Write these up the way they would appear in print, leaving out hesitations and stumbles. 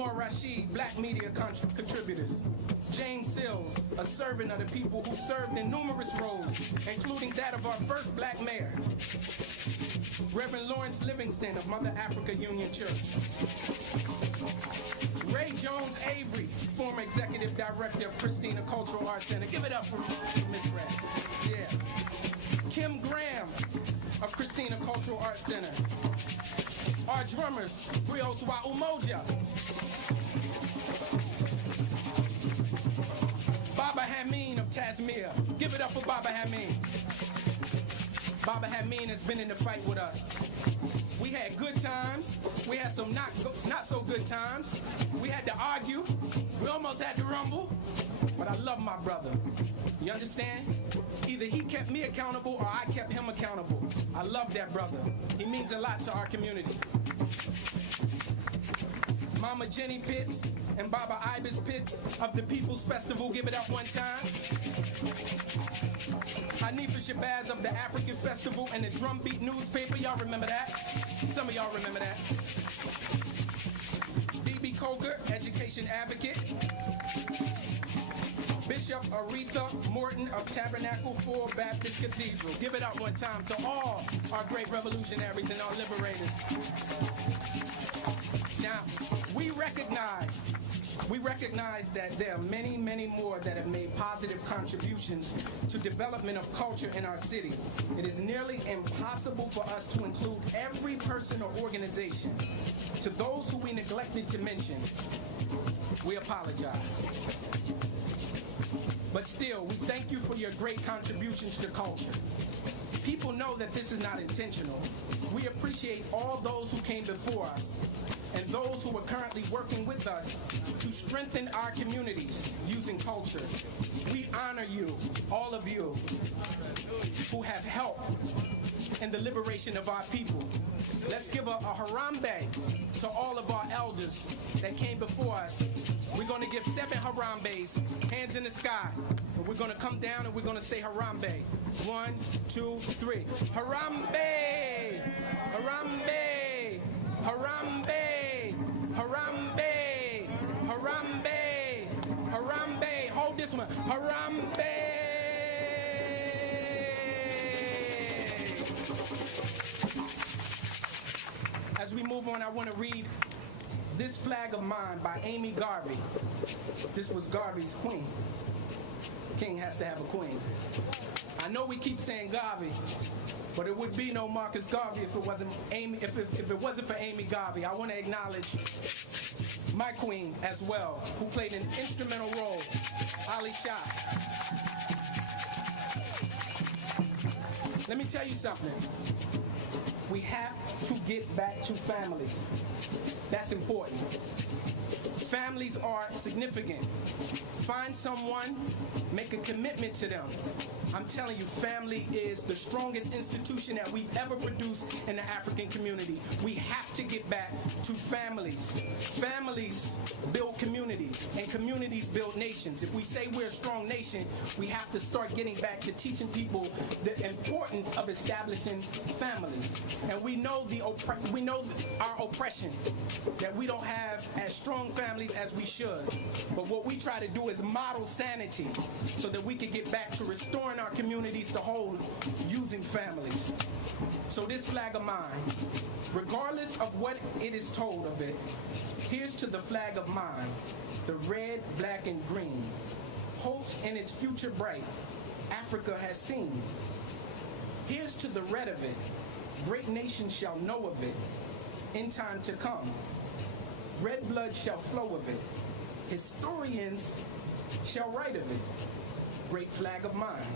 Omar Rashid, black media contributors. James Sills, a servant of the people who served in numerous roles, including that of our first black mayor. Reverend Lawrence Livingston of Mother Africa Union Church. Ray Jones Avery, former executive director of Christina Cultural Arts Center. Give it up for Miss Ray. Yeah. Kim Graham of Christina Cultural Arts Center. Our drummers, Brioswa Umoja. Baba Hameen of Tasmere. Give it up for Baba Hameen. Baba Hameen has been in the fight with us. We had good times. We had some not so good times. We had to argue. We almost had to rumble. But I love my brother. You understand? Either he kept me accountable or I kept him accountable. I love that brother. He means a lot to our community. Mama Jenny Pitts and Baba Ibis Pitts of the People's Festival. Give it up one time. Hanifa Shabazz of the African Festival and the Drumbeat newspaper. Y'all remember that? Some of y'all remember that. B.B. Coker, education advocate. Bishop Aretha Morton of Tabernacle 4 Baptist Cathedral. Give it up one time to all our great revolutionaries and our liberators. Now, we recognize that there are many, many more that have made positive contributions to development of culture in our city. It is nearly impossible for us to include every person or organization. To those who we neglected to mention, we apologize. But still, we thank you for your great contributions to culture. People know that this is not intentional. We appreciate all those who came before us and those who are currently working with us to strengthen our communities using culture. We honor you, all of you, who have helped in the liberation of our people. Let's give a harambe to all of our elders that came before us. We're going to give 7 harambes, hands in the sky. And we're going to come down and we're going to say harambe. 1, 2, 3. Harambe! Harambe! Harambe! Harambe! Harambe! Harambe! Hold this one. Harambe! As we move on, I want to read This Flag of Mine by Amy Garvey. This was Garvey's queen. King has to have a queen. I know we keep saying Garvey, but it would be no Marcus Garvey if it wasn't Amy. If it wasn't for Amy Garvey. I want to acknowledge my queen as well, who played an instrumental role, Ali Shah. Let me tell you something. We have to get back to family. That's important. Families are significant. Find someone, make a commitment to them. I'm telling you, family is the strongest institution that we've ever produced in the African community. We have to get back to families. Families build communities, and communities build nations. If we say we're a strong nation, we have to start getting back to teaching people the importance of establishing families. And we know our oppression, that we don't have as strong families as we should. But what we try to do is model sanity so that we can get back to restoring our communities to whole using families. So this flag of mine, regardless of what it is told of it, here's to the flag of mine, the red, black, and green. Hopes in its future bright, Africa has seen. Here's to the red of it, great nations shall know of it in time to come. Red blood shall flow of it, historians shall write of it, great flag of mine.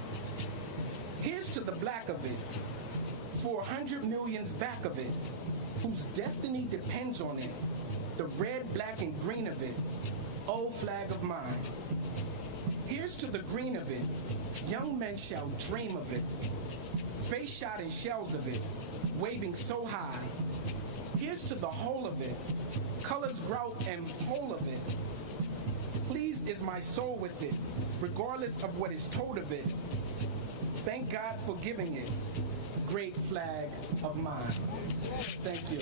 Here's to the black of it, 400 millions back of it, whose destiny depends on it, the red, black, and green of it, oh flag of mine. Here's to the green of it, young men shall dream of it, face shot in shells of it, waving so high. Here's to the whole of it, colors grout and whole of it. Pleased is my soul with it, regardless of what is told of it. Thank God for giving it, great flag of mine. Thank you.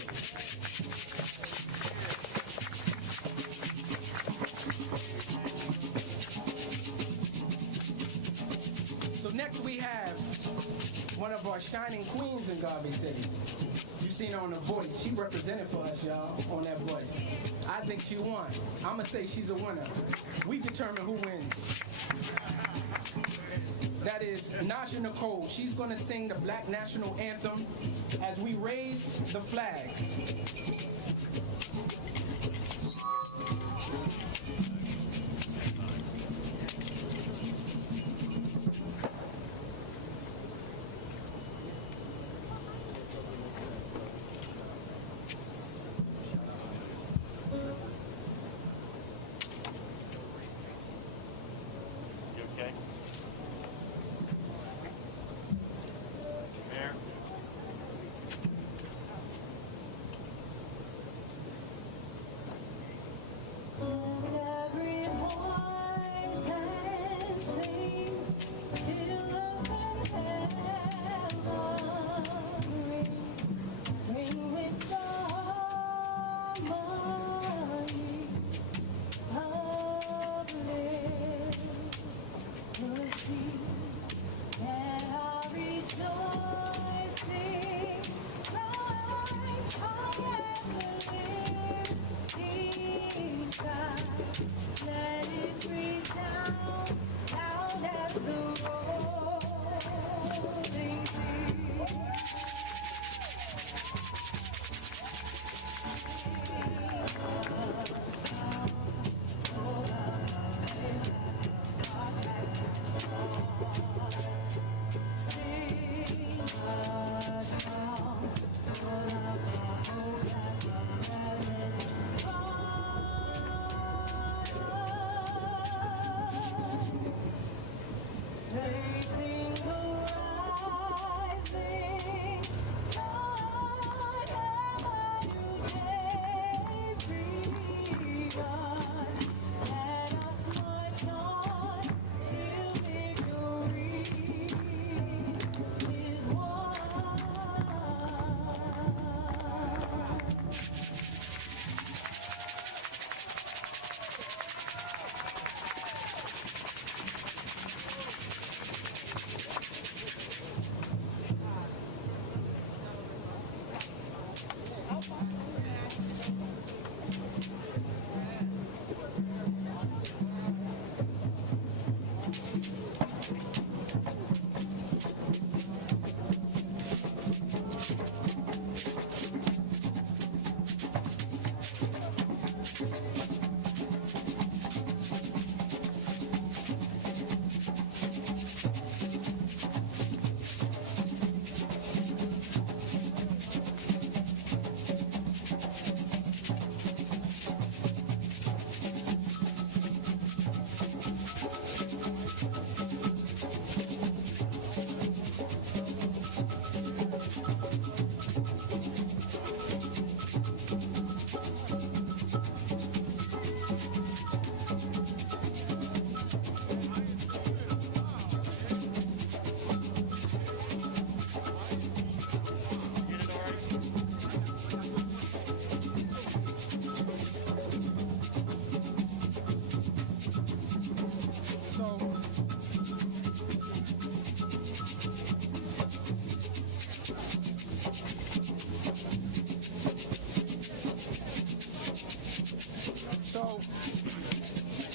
one of our shining queens in Garvey City. You seen her on The Voice. She represented for us, y'all, on that Voice. I think she won. I'm going to say she's a winner. We determine who wins. That is Nasha Nicole. She's going to sing the Black National Anthem as we raise the flag.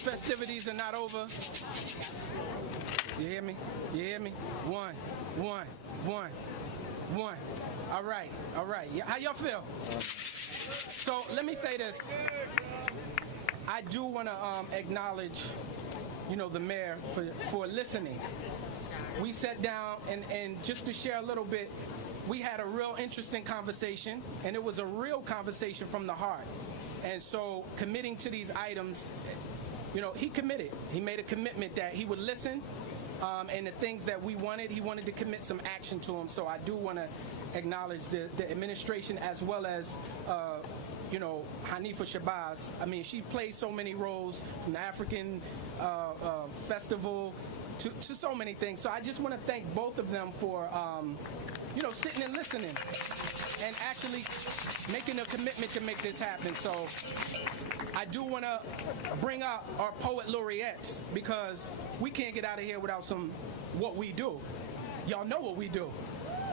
Festivities are not over. You hear me? You hear me? One. All right. How y'all feel? So let me say this. I do want to acknowledge, the mayor for listening. We sat down and just to share a little bit, we had a real interesting conversation, and it was a real conversation from the heart. And so committing to these items, he committed. He made a commitment that he would listen, and the things that we wanted, he wanted to commit some action to them. So I do want to acknowledge the administration as well as, Hanifa Shabazz. I mean, she plays so many roles from the African festival to so many things. So I just want to thank both of them for, sitting and listening and actually making a commitment to make this happen. So I do want to bring up our poet laureates, because we can't get out of here without what we do. Y'all know what we do.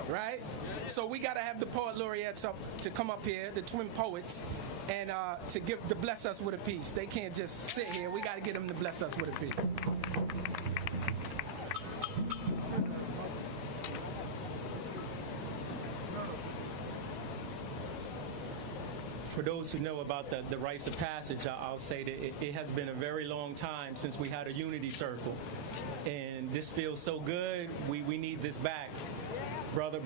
right? So we got to have the poet laureates up to come up here, the twin poets, and to bless us with a piece. They can't just sit here. We got to get them to bless us with a piece. For those who know about the rites of passage, I'll say that it has been a very long time since we had a unity circle. And this feels so good. We need this back. Brother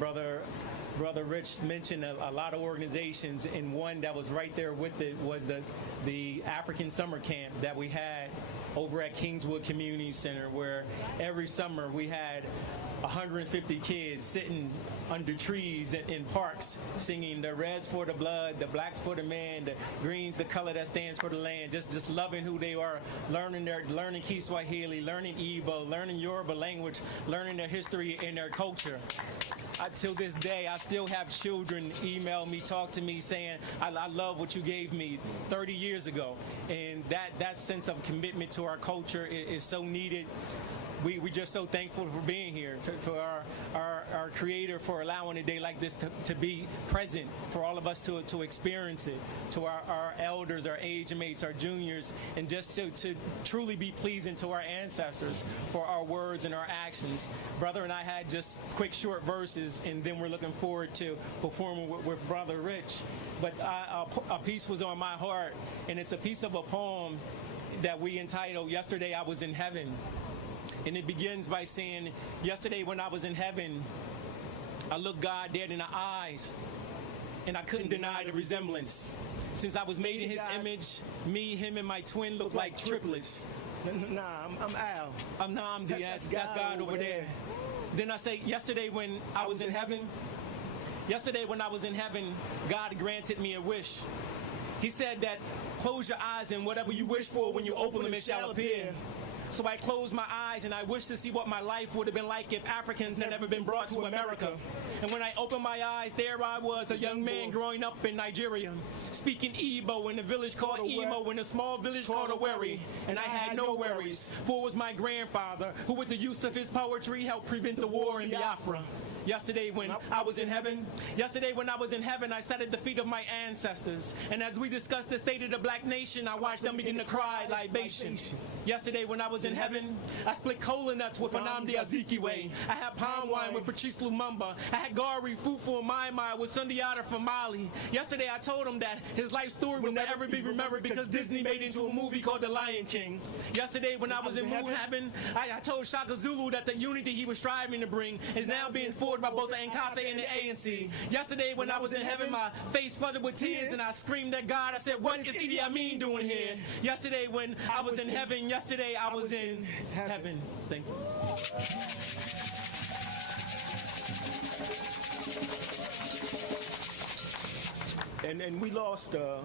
Rich mentioned a lot of organizations, and one that was right there with it was the African summer camp that we had over at Kingswood Community Center, where every summer we had 150 kids sitting under trees in parks singing the reds for the blood, the blacks for the man, the greens the color that stands for the land, just loving who they are, learning Kiswahili, learning Igbo, learning Yoruba language, learning their history and their culture. Till this day, I still have children email me, talk to me, saying, I love what you gave me 30 years ago. And that sense of commitment to our culture is so needed. We're just so thankful for being here, to our creator for allowing a day like this to be present, for all of us to experience it, to our elders, our age mates, our juniors, and just to truly be pleasing to our ancestors for our words and our actions. Brother and I had just quick short verses, and then we're looking forward to performing with Brother Rich. But a piece was on my heart, and it's a piece of a poem that we entitled, Yesterday I Was in Heaven. And it begins by saying, yesterday when I was in heaven, I looked God dead in the eyes, and I couldn't deny the resemblance. Since I was made in his image, me, him, and my twin look like triplets. Nah, I'm Al. I'm Nam Diaz. That's God over there. Then I say, yesterday when I was in heaven, God granted me a wish. He said that, close your eyes, and whatever you wish for, when you open them, it shall appear. So I closed my eyes and I wished to see what my life would have been like if Africans had never been brought to America. And when I opened my eyes, there I was, a young man growing up in Nigeria, speaking Igbo in a village called Imo, in a small village called Owerri. And I had no worries, for it was my grandfather who, with the use of his poetry, helped prevent the war in Biafra. Yesterday when I was in heaven, I sat at the feet of my ancestors. And as we discussed the state of the black nation, I watched them begin to cry libation. Yesterday when I was in heaven, I split cola nuts with Nnamdi Azikiwe. I had palm wine with Patrice Lumumba. I had Gari, Fufu, and Mai Mai with Sundiata from Mali. Yesterday I told him that his life story will never be remembered because Disney made it into a movie called The Lion King. Yesterday when I was in heaven, I told Shaka Zulu that the unity he was striving to bring is now being forged by both the NCAFE and the ANC. Yesterday when I was in heaven, my face flooded with tears and I screamed at God. I said, what is Idi Amin doing here? Yesterday when I was in heaven, I was in heaven. Thank you. And we lost a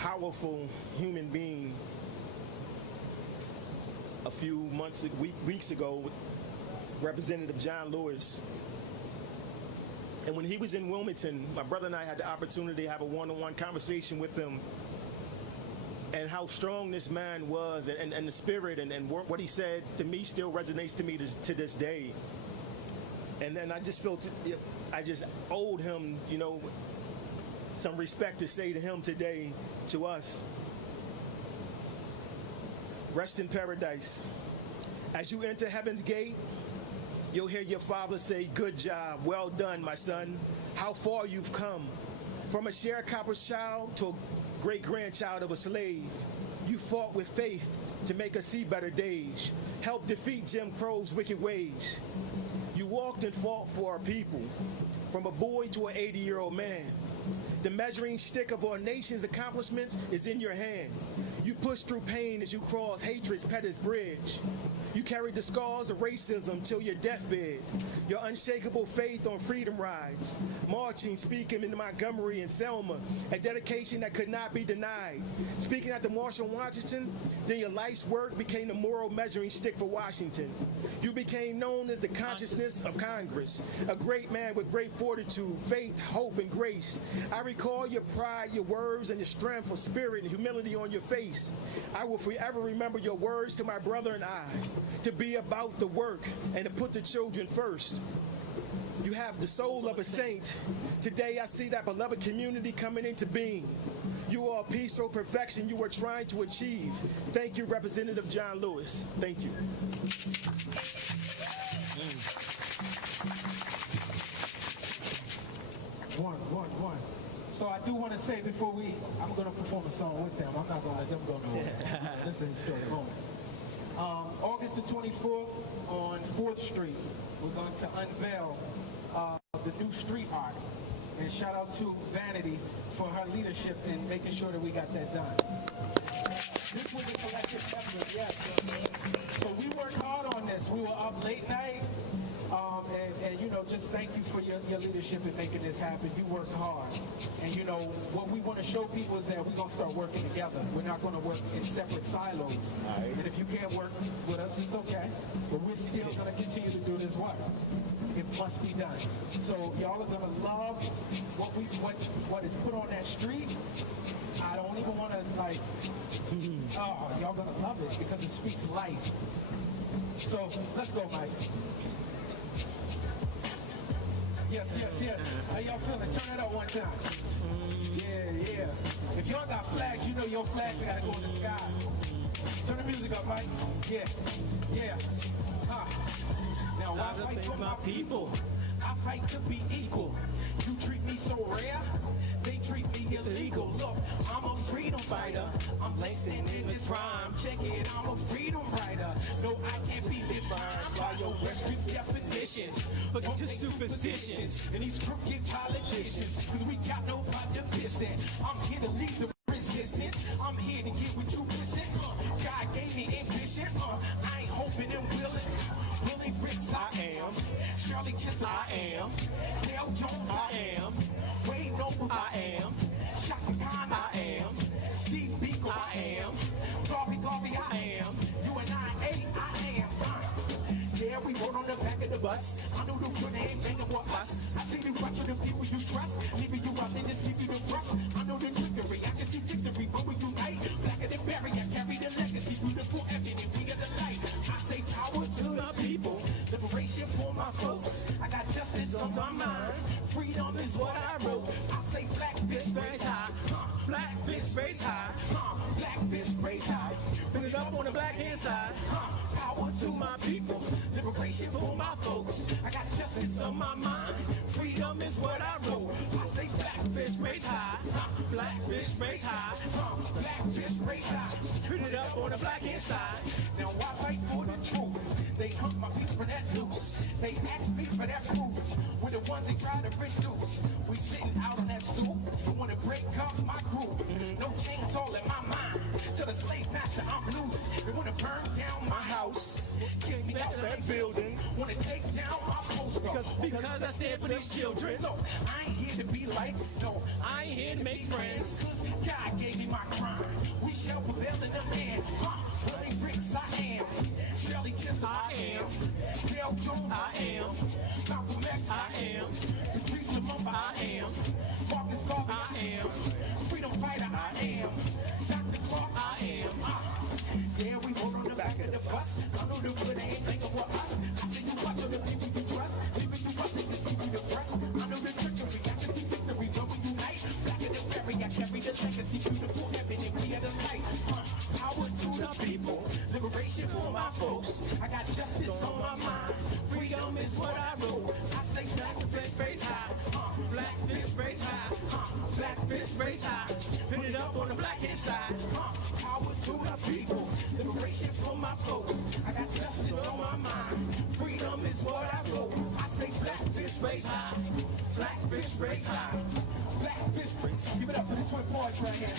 powerful human being a few weeks ago, Representative John Lewis. And when he was in Wilmington, my brother and I had the opportunity to have a one-on-one conversation with him, and how strong this man was, and the spirit and what he said to me still resonates to me to this day. And then I just felt I just owed him, some respect to say to him today, to us. Rest in paradise. As you enter heaven's gate, you'll hear your father say, good job, well done, my son. How far you've come. From a sharecropper's child to a great-grandchild of a slave. You fought with faith to make us see better days. Helped defeat Jim Crow's wicked ways. You walked and fought for our people. From a boy to an 80-year-old man. The measuring stick of our nation's accomplishments is in your hand. You pushed through pain as you crossed hatred's Pettus Bridge. You carried the scars of racism till your deathbed. Your unshakable faith on freedom rides. Marching, speaking in Montgomery and Selma. A dedication that could not be denied. Speaking at the March on Washington, then your life's work became the moral measuring stick for Washington. You became known as the consciousness of Congress. A great man with great fortitude, faith, hope, and grace. I recall your pride, your words, and your strength of spirit and humility on your face. I will forever remember your words to my brother and I, to be about the work and to put the children first. You have the soul of a saint. Today I see that beloved community coming into being. You are a peaceful perfection you are trying to achieve. Thank you, Representative John Lewis. Thank you. One. So I do want to say before I'm going to perform a song with them. I'm not going to let them go nowhere. This is a historic moment. August the 24th on 4th Street, we're going to unveil the new street art. And shout out to Vanity for her leadership in making sure that we got that done. This was a collective effort, yes. So we worked hard on this. We were up late night. And you know, just thank you for your leadership in making this happen. You worked hard. And you know, what we want to show people is that we're going to start working together. We're not going to work in separate silos. Right. And if you can't work with us, it's okay. But we're still going to continue to do this work. It must be done. So y'all are going to love what is put on that street. I don't even want to y'all going to love it because it speaks life. So let's go, Mike. Yes. How y'all feeling? Turn it up one time. Yeah. If y'all got flags, you know your flags gotta go in the sky. Turn the music up, Mike. Yeah. Now I fight for my people. I fight to be equal. You treat me so rare, they treat me illegal. Look, I'm a freedom fighter. I'm lacing in this rhyme. Check it, I'm a freedom writer. No, I can't be defined by your restricted definitions. But just superstitions and these crooked politicians. Cause we got no politician. I'm here to lead the resistance. I'm here to get what you missing. God gave me ambition. I ain't hoping and willing. Willie Briggs, I am. Shirley Chisholm, I am. Dale Jones, I am. Wade Noble, I am. Shaka Khan, I am. Steve Biko, I am. Garvey, I am. UNIA, I am. Yeah, we rode on the back of the bus. I knew the front ain't banging for us. I see you watching the people you trust. Leaving you out there, just leave you to rust. I know the trickery, I can see victory, but we unite. Blacker than Barry, I carry the legacy. Beautiful evidence, we are the light. I say power to the people. Liberation for my folks. I got justice on my mind. Freedom is what I wrote. I say black fist raise high. Black fist raise high. Black fist raise high. Put it up on the black hand side. Power to my people. Liberation for my folks. I got justice on my mind. Freedom is what I wrote. I say black fist raise high. Black fist raise high. Black fist raise high. Put it up on the black hand side. Now I fight for the truth. They hunt my piece for that loose. They ask me for that proof. We're the ones they try to reduce. We sitting out on that stoop. You wanna break up my group. No chains all in my mind. To the slave master I'm loose. They wanna burn down my house. Kick me out that building. Wanna take down my poster. Because I stand for these children. No, I ain't here to be lights. No, I ain't here to make friends. God gave me my crime. We shall prevail in the land. Willie Briggs, I am. Shirley Chisholm, I am. Dale Jones, I am. Malcolm X, I am. Patrice Lumumba, I am. Marcus Garvey, I am. Freedom fighter, I am. Dr. Clark, I am. Yeah, we rode on the back of the bus. I know the good ain't thinking for us. I see you watching the people you trust. Leaving you up, they just give you the press. I know the trickery, I can see victory when we unite. Blacker than Barry, I carry the legacy. Beautiful evidence, we are the light. Power to the people. Liberation for my folks. I got justice on my mind. Freedom is what I wrote. I say black fist raise high. Black fist raise high. Black fist raise high. Put it up on the black hand side. Power to the people. Liberation for my folks. I got justice on my mind. Freedom is what I wrote. I say black fist raise high. Black fist raise high. Black fist raise. Give it up for the twin boys right here.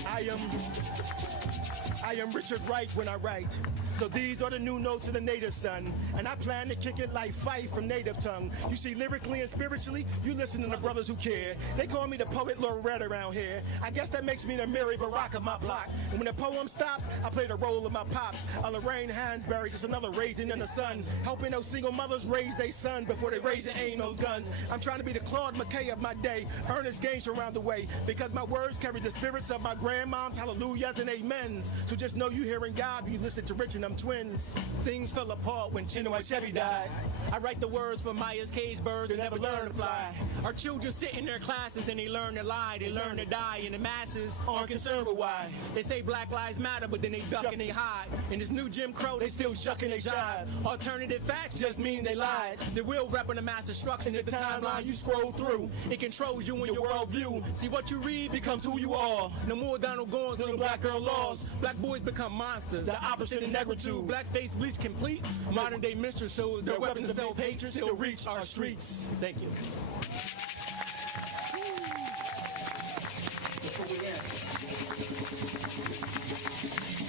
I am Richard Wright when I write. So these are the new notes of the native son, and I plan to kick it like Fife from native tongue. You see, lyrically and spiritually, you listen to the brothers who care. They call me the poet laureate around here. I guess that makes me the Mary Barack of my block. And when the poem stops, I play the role of my pops. Lorraine Hansberry, just another raisin in the sun, helping those single mothers raise their son before they raise their aim on guns. I'm trying to be the Claude McKay of my day, Ernest Gaines around the way, because my words carry the spirits of my grandmoms, hallelujahs and amens. So So just know you hearing God when you listen to Rich and them twins. Things fell apart when Chino and Chevy died. I write the words for Maya's cage birds that never learn to fly. Our children sit in their classes and they learn to lie, they learn to die, and the masses aren't concerned with why. They say Black Lives Matter, but then they duck and they hide. In this new Jim Crow, they still shuck and they jive. Alternative facts just mean they lied. The real rep in the mass destruction is the timeline you scroll through. It controls you and your worldview. See, what you read becomes who you are. No more Donald Gore's little black girl laws. Black boys become monsters, the opposite of negritude. Blackface bleach complete. Modern day minstrel shows their weapons of self-hatred still reach our streets. Thank you.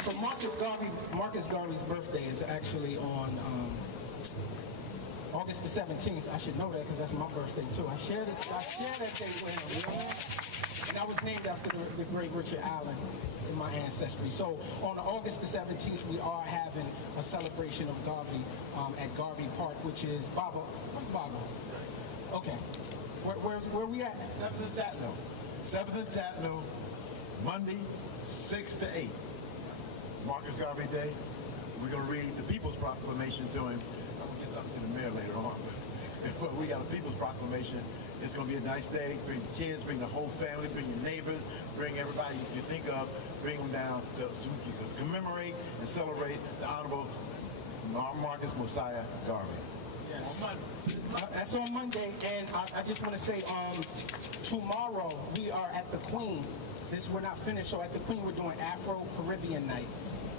So Marcus Garvey's birthday is actually on August the 17th. I should know that because that's my birthday too. I share that day with him. Yeah? And I was named after the great Richard Allen in my ancestry. So on August the 17th, we are having a celebration of Garvey at Garvey Park, which is Baba. What's Baba? Okay. Where we at? 7th and Tatno. 7th and Tatno, Monday, 6 to 8. Marcus Garvey Day. We're going to read the People's Proclamation to him. I'm going to get something to the mayor later on. But we got a People's Proclamation. It's going to be a nice day. Bring the kids, bring the whole family, bring your neighbors, bring everybody you think of, bring them down to commemorate and celebrate the Honorable Marcus Mosiah Garvey. Yes. On Monday. That's on Monday, and I just want to say, tomorrow we are at the Queen. We're not finished, so at the Queen we're doing Afro-Caribbean night.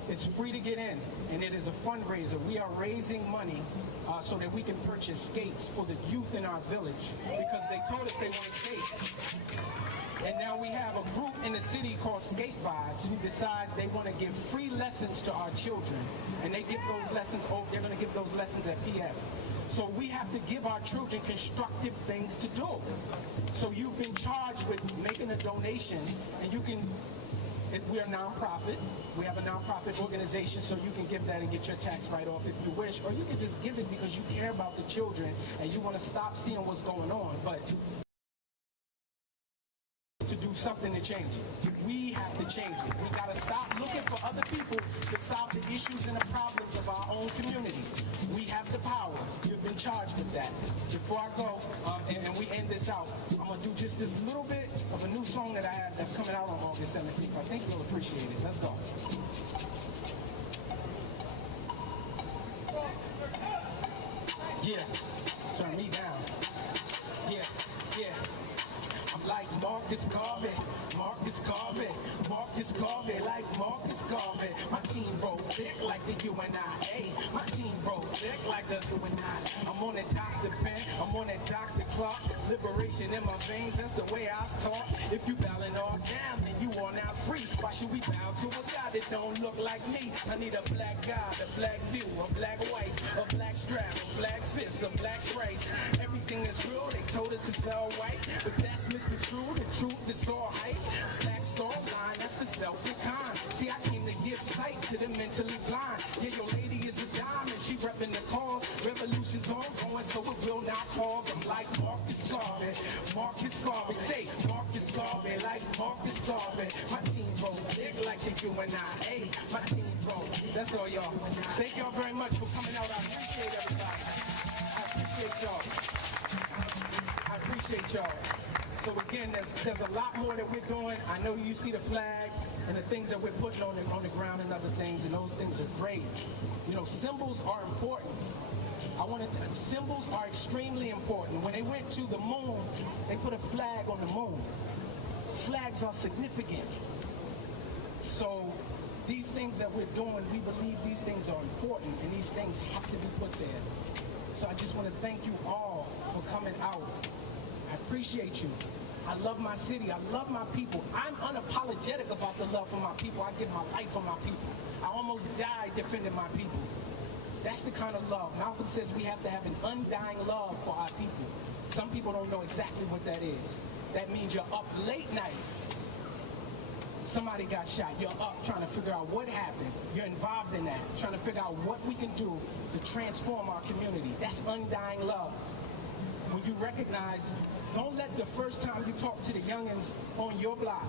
It's free to get in, and it is a fundraiser. We are raising money so that we can purchase skates for the youth in our village because they told us they want to skate. And now we have a group in the city called Skate Vibes who decides they want to give free lessons to our children. And they give those lessons, they're going to give those lessons at PS. So we have to give our children constructive things to do. So you've been charged with making a donation, and you can, we're a nonprofit. We have a nonprofit organization, so you can give that and get your tax write-off if you wish, or you can just give it because you care about the children and you want to stop seeing what's going on. But to do something to change it. We have to change it. We got to stop looking for other people to solve the issues and the problems of our own community. We have the power. You've been charged with that. Before I go, and we end this out, I'm going to do just this little bit of a new song that I have that's coming out on August 17th. I think you'll appreciate it. Let's go. Yeah. Turn me down. Yeah. Yeah. Like Marcus Garvey, Marcus Garvey, Marcus Garvey, like Marcus Garvey. My team roll thick like the UNIA. My team roll thick like the UNI. I'm on that Dr. Penn, I'm on that Dr. Clark. Liberation in my veins, that's the way I was taught. If you bowing all down, then you are now free. Why should we bow to a God that don't look like me? I need a black God, a black view, a black white, a black strap, a black fist, a black race. Everything is real, they told us it's all white, but that's misconstrued. The truth is all hype. Black star line, that's the selfish kind. See, I came to give sight to the mentally blind. Yeah, your lady is a diamond, she repping the cause. Revolution's ongoing, so it will not pause. I'm like Marcus Garvey, Marcus Garvey. Say Marcus Garvey, like Marcus Garvey. My team roll big like the UNIA. My team roll. That's all, y'all. Thank y'all very much for coming out. I appreciate everybody. I appreciate y'all. I appreciate y'all. So again, there's a lot more that we're doing. I know you see the flag and the things that we're putting on the ground and other things, and those things are great. You know, symbols are important. Symbols are extremely important. When they went to the moon, they put a flag on the moon. Flags are significant. So these things that we're doing, we believe these things are important, and these things have to be put there. So I just want to thank you all for coming out. I appreciate you. I love my city. I love my people. I'm unapologetic about the love for my people. I give my life for my people. I almost died defending my people. That's the kind of love. Malcolm says we have to have an undying love for our people. Some people don't know exactly what that is. That means you're up late night. Somebody got shot. You're up trying to figure out what happened. You're involved in that, trying to figure out what we can do to transform our community. That's undying love. When you recognize, don't let the first time you talk to the youngins on your block,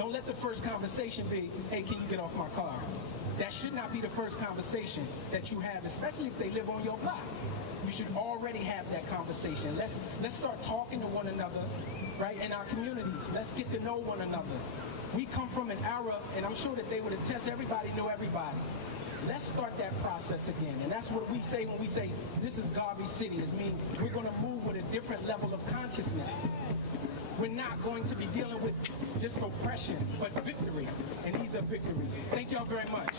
Don't let the first conversation be, hey, can you get off my car? That should not be the first conversation that you have, especially if they live on your block. You should already have that conversation. Let's start talking to one another, right, in our communities. Let's get to know one another. We come from an era, and I'm sure that they would attest, everybody know everybody. Let's start that process again. And that's what we say when we say this is Garvey City. It means we're going to move with a different level of consciousness. We're not going to be dealing with just oppression, but victory. And these are victories. Thank y'all very much.